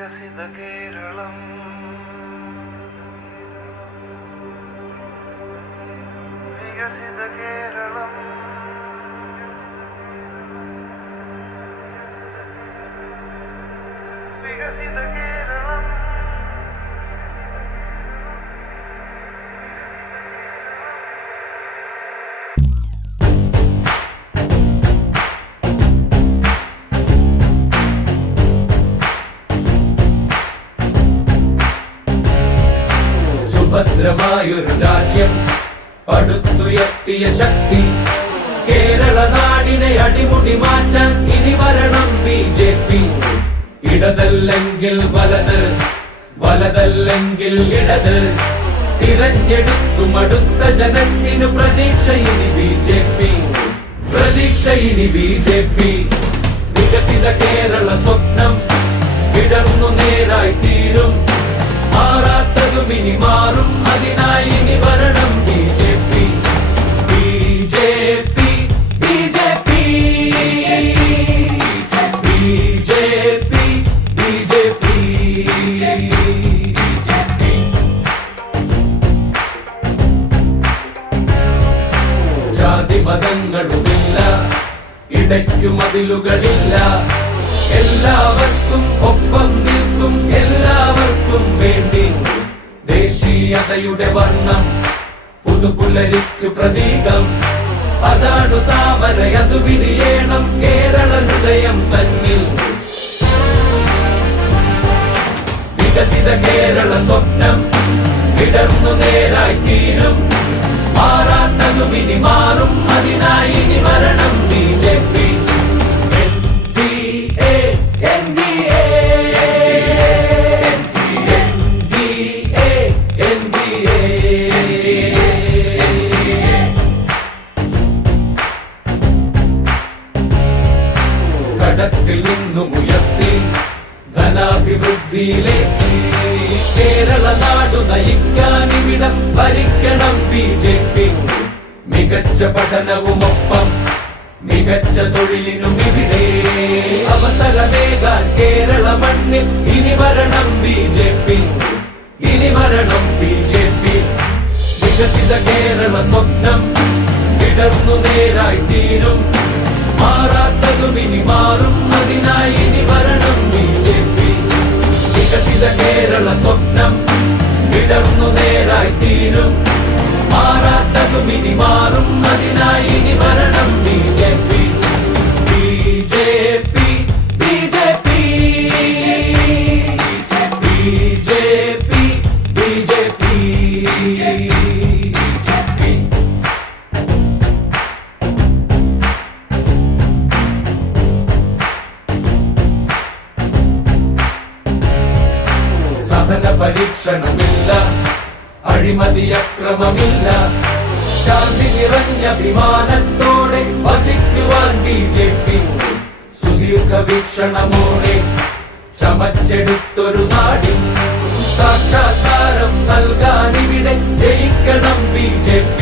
വികസിത കേരളം വികസിത കേരളം വികസിത കേരളം ഭദ്രമായൊരു രാജ്യം പടുത്തുയർത്തിയ ശക്തി കേരള നാടിനെ അടിമുടി മാറ്റാൻ ഇനി വരണം BJP. ഇടതല്ലെങ്കിൽ വലത്, വലതല്ലെങ്കിൽ ഇടത്, തിരഞ്ഞെടുത്തു മടുത്ത ജനത്തിനു പ്രതീക്ഷ ഇനി BJP, പ്രതീക്ഷ ഇനി BJP. വികസിത കേരള സ്വപ്നം വിടർന്നു നേരായി തീരും, മാറാത്തതും ഇനി മാറും, അതിനായി ഇനി വരണം BJP, BJP, BJP, BJP, BJP. ജാതി മതങ്ങളുമില്ല, ഇടയ്ക്കു മതിലുകളില്ല, എല്ലാവർക്കും ഒപ്പം നിൽക്കും, എല്ലാവർക്കും വേണ്ടി ദേശീയതയുടെ വർണ്ണം, പുതുപുലരിക്കു പ്രതീകം, അതാണു താമര, അതു വിരിയണം കേരള ഹൃദയം തന്നിൽ. വികസിത കേരള സ്വപ്നം വിടർന്നു നേരായി തീരും, മാറാത്തതും ഇനി മാറും, അതിനായി ഇനി വരണം BJP. കടത്തിൽ നിന്നുമുയർത്തി ധനാഭിവൃദ്ധിയിലേക്ക് കേരള നാടു നയിക്കാനിവിടം ഭരിക്കണം BJP. മികച്ച പഠനവുമൊപ്പം മികച്ച തൊഴിലിനും ഇവിടെ അവസരമേകാൻ കേരള മണ്ണിൽ ഇനി വരണം BJP, ഇനി വരണം BJP. വികസിത കേരള സ്വപ്നം വിടർന്നു നേരായി തീരും, മാറാത്തതും ഇനി മാറും, അതിനായി ഇനി വരണം BJP. വികസിത കേരള സ്വപ്നം വിടർന്നു നേരായി തീരും, മാറാത്തതും ഇനി മാറും, അതിനായി ഇനി വരണം BJP, BJP, BJP, BJP, BJP. സഹന പരീക്ഷണമില്ല, അഴിമതി അക്രമമില്ല, ശാന്തി നിറഞ്ഞ വിമാനത്തോടെ വസിക്കുവാൻ BJP. സുദീർഘ വീക്ഷണമോടെ ചമച്ചെടുത്തൊരു നാടിൻ സാക്ഷാത്കാരം നൽകാനിവിടെ ജയിക്കണം BJP.